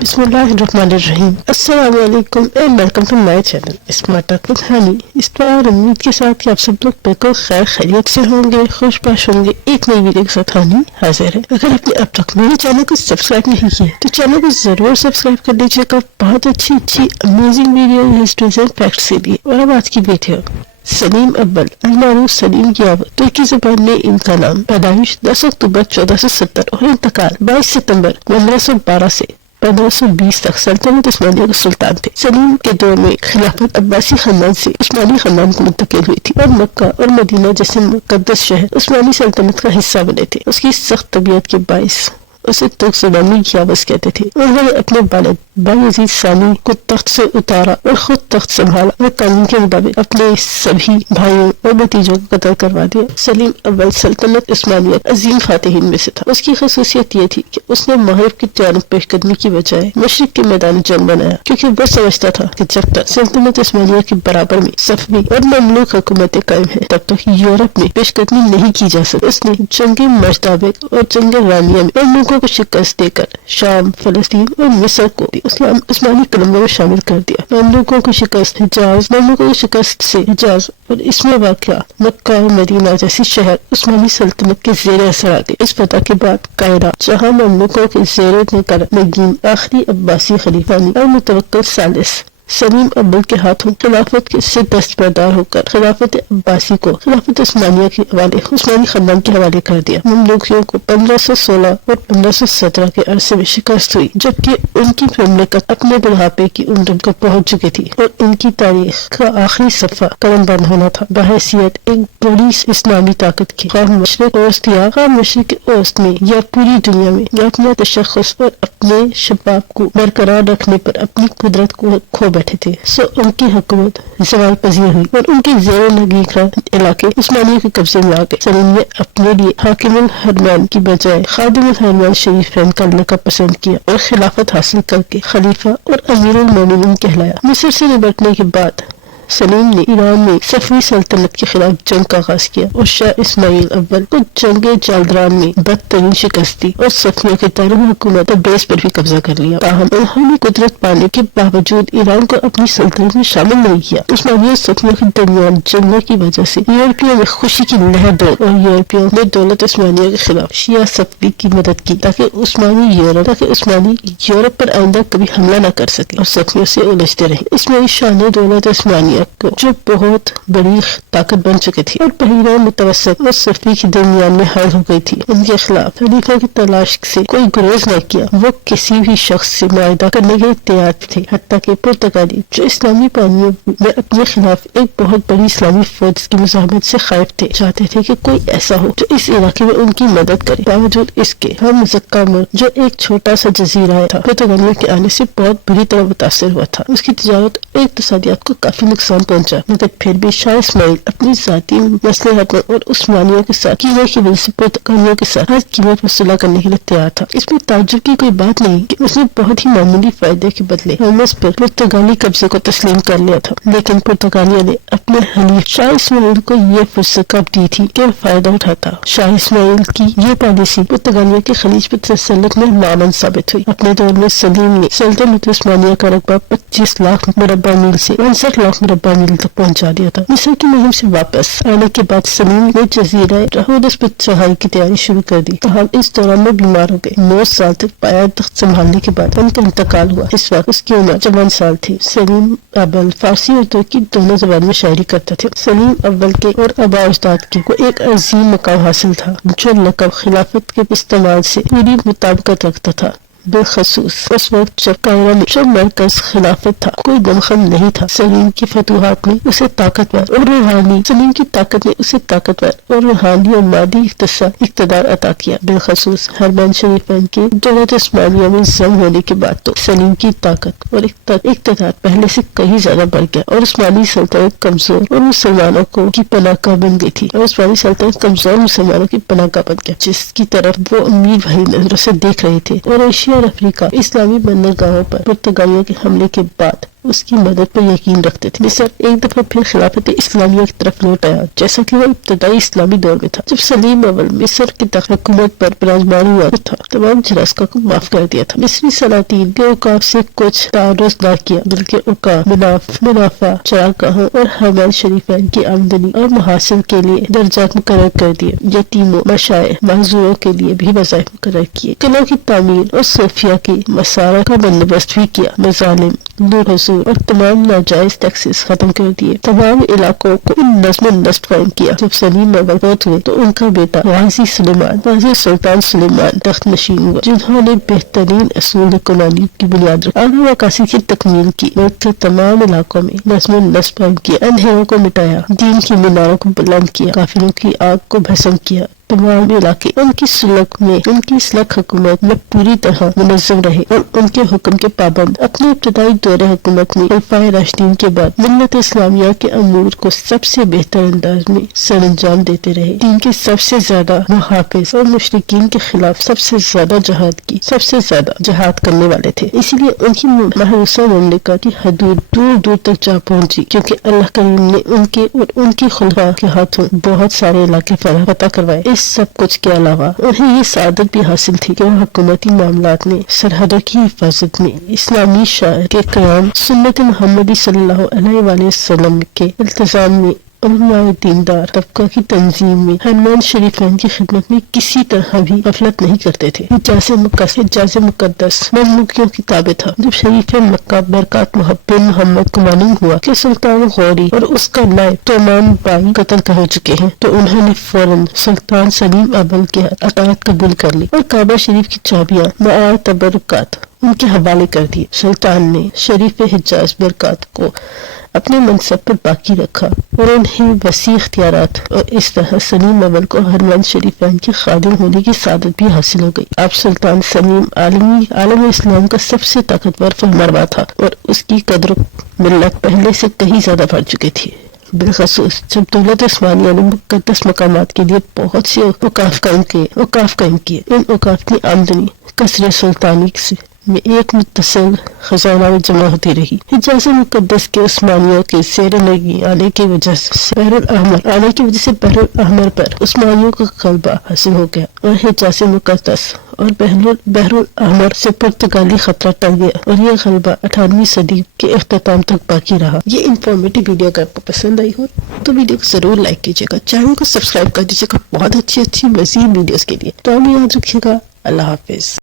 بسم اللہ الرحمن الرحیم۔ السلام علیکم and welcome to my channel smart talk with Honey. اس بار امید کے ساتھ کہ آپ سب لوگ بالکل خیر خیریت سے ہوں گے، خوش باش ہوں گے۔ ایک نئی ویڈیو کے ساتھ ہنی حاضر ہے۔ اگر آپ نے اب تک میرے چینل کو سبسکرائب نہیں کیا تو چینل کو ضرور سبسکرائب کر لیجیے گا۔ بہت اچھی amazing video history's and facts سے بھی۔ اور اب آج کی ویڈیو سلیم اول المعروف سلیم یاور، ترکی زبان میں ان کا نام، پیدائش 10 اکتوبر 1470 اور انتقال 22 ستمبر 1512 سے 1520 تک سلطنت عثمانیہ کے سلطان تھے۔ سلیم کے دور میں خلافت عباسی خاندان سے عثمانی خاندان کو منتقل ہوئی تھی اور مکہ اور مدینہ جیسے مقدس شہر عثمانی سلطنت کا حصہ بنے تھے۔ اس کی سخت طبیعت کے باعث اسے ترک زبان میں یاوس کہتے تھے۔ انہوں نے اپنے والد بایزید ثانی کو تخت سے اتارا اور خود تخت سنبھالا اور قانون کے مطابق اپنے سبھی بھائیوں اور بھتیجوں کو قتل کروا دیا۔ سلیم اول سلطنت عثمانیہ عظیم فاتحین میں سے تھا۔ اس کی خصوصیت یہ تھی کہ اس نے مغرب کی جانب پیش قدمی کی بجائے مشرق کے میدان جنگ بنایا، کیونکہ وہ سمجھتا تھا کہ جب تک سلطنت عثمانیہ کے برابر میں صفوی اور مملوک حکومتیں قائم ہیں تب تک یورپ میں پیش قدمی نہیں کی جا سکتی۔ اس نے جنگ مجدابق اور جنگ رانیہ میں مملوکوں کو شکست دے کر شام، فلسطین اور مصر کو عثمانی قلمروں میں شامل کر دیا۔ مملوکوں کو شکست مملوکوں کی شکست سے حجاز اور اس میں واقع مکہ اور مدینہ جیسی شہر عثمانی سلطنت کے زیر اثر آ گئے۔ اس فتح کے بعد قاہرہ، جہاں مملوکوں کے زیر نگین آخری عباسی خلیفہ اور متوکل ثالث سلیم اول کے ہاتھوں خلافت سے دستبردار ہو کر خلافت عباسی کو خلافت عثمانیہ کے حوالے عثمانی خاندان کے حوالے کر دیا۔ مملوکیوں کو 1516 اور 1517 کے عرصے میں شکست ہوئی، جبکہ ان کی مملکت اپنے بڑھاپے کی عمر کو پہنچ چکی تھی اور ان کی تاریخ کا آخری صفحہ قلم بند ہونا تھا۔ بحیثیت ایک بڑی اسلامی طاقت کے خواہ مشرق اوسط میں یا پوری دنیا میں یا اپنا تشخص اور اپنے شباب کو برقرار رکھنے پر اپنی قدرت کو کھو بیٹھے تھے، سو ان کی حکومت زوال پذیر ہوئی اور ان کے زیر نگین علاقے عثمانیوں کے قبضے میں آ گئے۔ سلیم نے اپنے لیے حاکم الحرمین کی بجائے خادم الحرمین شریفین کا لقب پسند کیا اور خلافت حاصل کر کے خلیفہ اور امیر المومنین کہلایا۔ مصر سے نمٹنے کے بعد سلیم نے ایران میں صفوی سلطنت کے خلاف جنگ کا آغاز کیا اور شاہ اسماعیل اول کو جنگ جالدران میں بدترین شکست دی اور صفویوں کے دارالحکومت تبریز پر بھی قبضہ کر لیا۔ تاہم انہوں نے قدرت پانے کے باوجود ایران کو اپنی سلطنت میں شامل نہیں کیا۔ عثمانیہ صفویوں کے درمیان جنگوں کی وجہ سے یورپیوں میں خوشی کی لہر دوڑ اور یورپیوں نے دولت عثمانیہ کے خلاف شیعہ صفوی کی مدد کی تاکہ عثمانی یورپ پر آئندہ کبھی حملہ نہ کر سکے اور صفویوں سے الجھتے رہے۔ اسماعیل شاہ نے دولت عثمانیہ کو جو بہت بڑی طاقت بن چکی تھی اور بحیرہ متوسط اور صفوی کے درمیان میں حائل ہو گئی تھی، ان کے خلاف خلیفہ کی تلاش سے کوئی گریز نہ کیا۔ وہ کسی بھی شخص سے معاہدہ کرنے کے تیار تھے، حتیٰ کہ پرتگالی جو اسلامی پانیوں میں اپنے خلاف ایک بہت بڑی اسلامی فوج کی مزاحمت سے خائف تھے، چاہتے تھے کہ کوئی ایسا ہو جو اس علاقے میں ان کی مدد کرے۔ باوجود اس کے ہم مزکہ ملک جو ایک چھوٹا سا جزیرہ تھا پرتگالیوں کے آنے سے بہت بری طرح متاثر ہوا تھا۔ اس کی تجارت اور اقتصادیات کو کافی نقصان پہنچا، مگر پھر بھی شاہ اسماعیل اپنی ذاتی مصلحتوں اور عثمانیوں کے ساتھ قیمے کی وجہ سے پرتگالیوں کے ساتھ ہر قیمت پر صلح کرنے کے لیے تیار تھا۔ اس میں تعجب کی کوئی بات نہیں کہ اس نے بہت ہی معمولی فائدے کے بدلے ہومس پر پرتگالی قبضے کو تسلیم کر لیا تھا، لیکن پرتگالیوں نے اپنے حلیف شاہ اسماعیل کو یہ فرصت کب دی تھی کہ وہ فائدہ اٹھاتا۔ شاہ اسماعیل کی یہ پالیسی پرتگالیوں کے خلیج پر تسلط میں معاون ثابت ہوئی۔ اپنے دور میں سلیم نے سلطنت عثمانیہ کا رقبہ 25 لاکھ مربع میل سے 59 لاکھ مربع میل تک پہنچا دیا تھا۔ مصر کی مہم سے واپس آنے کے بعد سلیم نے جزیرہ رہودس پر چڑھائی کی تیاری شروع کر دی، تاہم اس دوران وہ بیمار ہو گئے۔ 9 سال تک پایا تخت سنبھالنے کے بعد ان کا انتقال ہوا۔ اس وقت اس کی عمر 54 سال تھی۔ سلیم اول فارسی اور ترکی دونوں زبان میں شاعری کرتے تھے۔ سلیم اول کے اور آباء اجداد کو ایک عظیم مقام حاصل تھا جو لقب خلافت کے استعمال سے پوری مطابقت رکھتا تھا، بالخصوص اس وقت جب قاہرہ میں جو مرکز خلافت تھا کوئی دمخم نہیں تھا۔ سلیم کی فتوحات نے اسے طاقتور اور روحانی اور مادی اقتدار عطا کیا، بالخصوص حرمین شریفین کی دولت عثمانیہ میں ضم ہونے کے بعد تو سلیم کی طاقت اور اقتدار پہلے سے کہیں زیادہ بڑھ گیا اور عثمانی سلطنت کمزور اور مسلمانوں کی پناہ گاہ بن گئی تھی جس کی طرف وہ امید بھری نظروں سے دیکھ رہے تھے۔ اور ایشیا اور افریقہ اسلامی بندرگاہوں پر پرتگالیوں کے حملے کے بعد اس کی مدد پر یقین رکھتے تھے۔ مصر ایک دفعہ پھر خلافت اسلامیہ کی طرف لوٹ آیا، جیسا کہ وہ ابتدائی اسلامی دور میں تھا، جب سلیم اول مصر کی تخت حکومت پر براجمان ہوا تھا، تمام جراسکا کو معاف کر دیا تھا۔ مصری سلاطین نے اوقاف سے کچھ تعرض نہ کیا، بلکہ اوقاف، منافع، چراگاہوں اور حرمین شریفین کی آمدنی اور محاصل کے لیے درجات مقرر کر دیے۔ یتیموں، مشائخ، معذوروں کے لیے بھی وظائف مقرر کیے۔ قلعوں کی تعمیر اور صوفیہ کی مسارح کا بندوبست بھی کیا۔ مظالم، نور حضور اور تمام ناجائز ٹیکسز ختم کر دیے۔ تمام علاقوں کو نظم و نسق قائم کیا۔ جب سلیم اول فوت ہوئے تو ان کا بیٹا غازی سلطان سلیمان تخت نشین ہوا، جنہوں نے بہترین اصول حکمرانیت کی بنیاد رکھی، آگے عکاسی کی تکمیل کی، ملک کے تمام علاقوں میں نظم و نسق قائم کیا، اندھیروں کو مٹایا، دین کی میناروں کو بلند کیا، کافروں کی آگ کو بھسم کیا۔ تمام علاقے ان کی سلک حکومت میں پوری طرح منظم رہے اور ان کے حکم کے پابند۔ اپنے ابتدائی دور حکومت میں خلفائے راشدین کے بعد ملت اسلامیہ کے امور کو سب سے بہتر انداز میں سر انجام دیتے رہے، دین کے سب سے زیادہ محافظ اور مشرکین کے خلاف سب سے زیادہ جہاد کرنے والے تھے۔ اسی لیے ان کی محروسہ مملکت کی حدود دور دور تک جا پہنچی، کیونکہ اللہ کریم نے ان کے اور ان کی خلفاء کے ہاتھوں بہت سارے علاقے فتح کروائے۔ اس سب کچھ کے علاوہ انہیں یہ سعادت بھی حاصل تھی کہ وہ حکومتی معاملات میں، سرحدوں کی حفاظت میں، اسلامی شاعر کے قیام، سنت محمدی صلی اللہ علیہ وآلہ وسلم کے التزام میں، علماء دیندار طبقہ کی تنظیم میں، حرمین شریفین کی خدمت میں کسی طرح بھی غفلت نہیں کرتے تھے۔ حجاز مقدس مملوکیوں کی تابع تھا۔ جب شریف مکہ برکات بن محمد کو معلوم ہوا کہ سلطان غوری اور اس کا نائب تومان بائی قتل ہو چکے ہیں تو انہوں نے فوراً سلطان سلیم اول کی اطاعت قبول کر لی اور کعبہ شریف کی چابیاں معار تبرکات ان کے حوالے کر دی۔ سلطان نے شریف حجاز برکات کو اپنے منصب پر باقی رکھا اور انہیں وسیع اختیارات، اور اس طرح سلیم اول کو حرمین شریفین کے خادم ہونے کی سعادت بھی حاصل ہو گئی۔ اب سلطان سلیم عالم اسلام کا سب سے طاقتور فرمانروا تھا اور اس کی قدر ملت پہلے سے کہیں زیادہ بڑھ چکی تھی۔ بالخصوص جب دولت عثمانیہ نے مقدس مقامات کے لیے بہت سے اوقاف قائم کیے، ان اوقاف کی آمدنی قصر سلطانی میں ایک متصل خزانہ میں جمع ہوتی رہی۔ حجاز مقدس کے عثمانیوں کے زیر نگی آنے کی وجہ سے بحر الاحمر پر عثمانیوں کا غلبہ حاصل ہو گیا اور حجاز مقدس اور بحر الاحمر سے پرتگالی خطرہ ٹل گیا، اور یہ غلبہ 18ویں صدی کے اختتام تک باقی رہا۔ یہ انفارمیٹیو ویڈیو اگر آپ کو پسند آئی ہو تو ویڈیو کو ضرور لائک کیجیے گا، چینل کو سبسکرائب کر دیجیے گا بہت اچھی مزید ویڈیوز کے لیے۔ تو ہمیں یاد رکھیے گا۔ اللہ حافظ۔